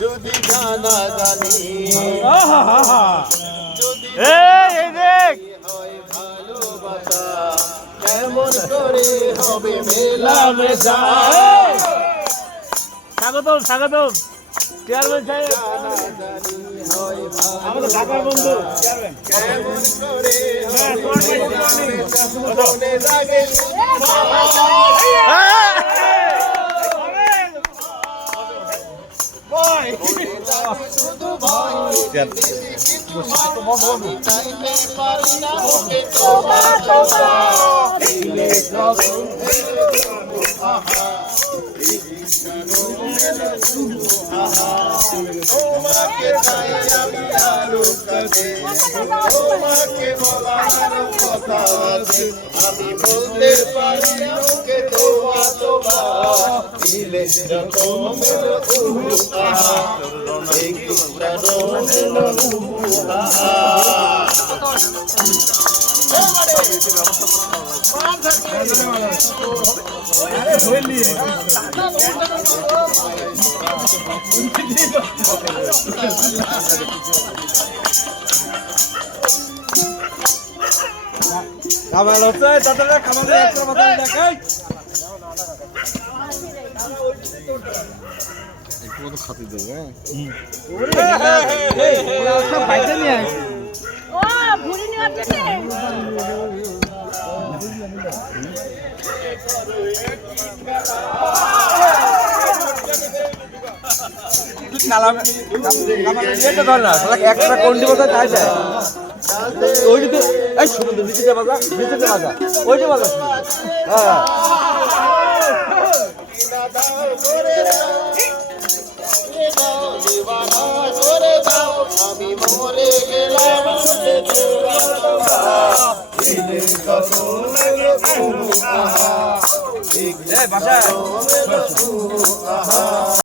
যদি জানা জানি যদি হয় ভালোবাসা কেমন করে হবে মেলামেশা স্বাগতম স্বাগতম চেয়ারম্যান সাহেব আমাদের ঢাকার বন্ধু চেয়ারম্যান কেমন করে মনে লাগে শুধু ভয় চাইলে পারি না ওকে তোমাকে চাই আমি আলো কাছে তোমাকে বলার কথা আছে আমি বলতে পারি ওকে তোমা তোমা দিলে যখন কামাল হচ্ছে তাদের কামালের একটা মতো দেখাই একটু খাতে দেবে সব বাইতে নিয়ে আসে ও ভুরি নিয়ে আসছে একটা কোনটি কথা চাই যায় ওইটিতে এই শুনুন নিচে বাজা ওইটি বাজা হ্যাঁ আমি মরে গেলাম বাসায়